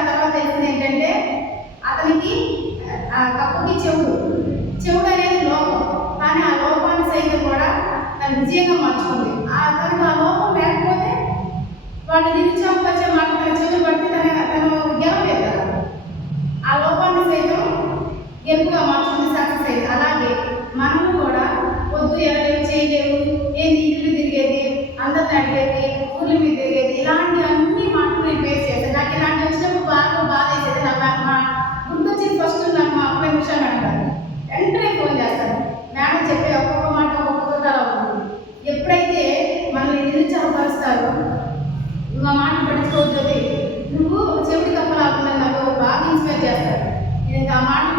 ఆ తర్వాత తెలిసింది ఏంటంటే అతనికి కప్పకి చెవుడు అనేది లోపం, కానీ ఆ లోపాన్ని సైతం కూడా తను విజయంగా మార్చుకుంది. తనకు ఆ లోపం లేకపోతే వాళ్ళు నిరుత్సాహపరిచే మాట తన చెవులు పడితే తను గెలవలేదు కదా. ఆ లోపాన్ని సైతం గెలుపుగా మార్చుకుంది, సక్సెస్ అయింది. అలాగే మనము కూడా వద్దు ఎవరైనా చేయలేవు, ఏంది ఇల్లు తిరిగేది, అందరిని అడిగేది, ఊళ్ళ మీద తిరిగేది, ఇలాంటి అన్ని మాటలు నేను ఫేస్ చేశాను. నాకు ఇలాంటి వచ్చినప్పుడు బాగా బాధ వేసేది. నాకు గుర్తొచ్చింది ఫస్ట్ నాకు మా అప్పుడే విషయం అడగాలి, వెంటనే ఫోన్ చేస్తాను. మేడం చెప్పే ఒక్కొక్క మాట ఒక్కొక్క అలా ఉంటుంది. ఎప్పుడైతే మనల్ని నిరుత్సాహపరుస్తారో మా మాట పట్టించుకోవద్దు, నువ్వు చెవిటి కప్పలాగుందని నాకు బాగా ఇన్స్పైర్ చేస్తారు. నేను ఆ మాటలు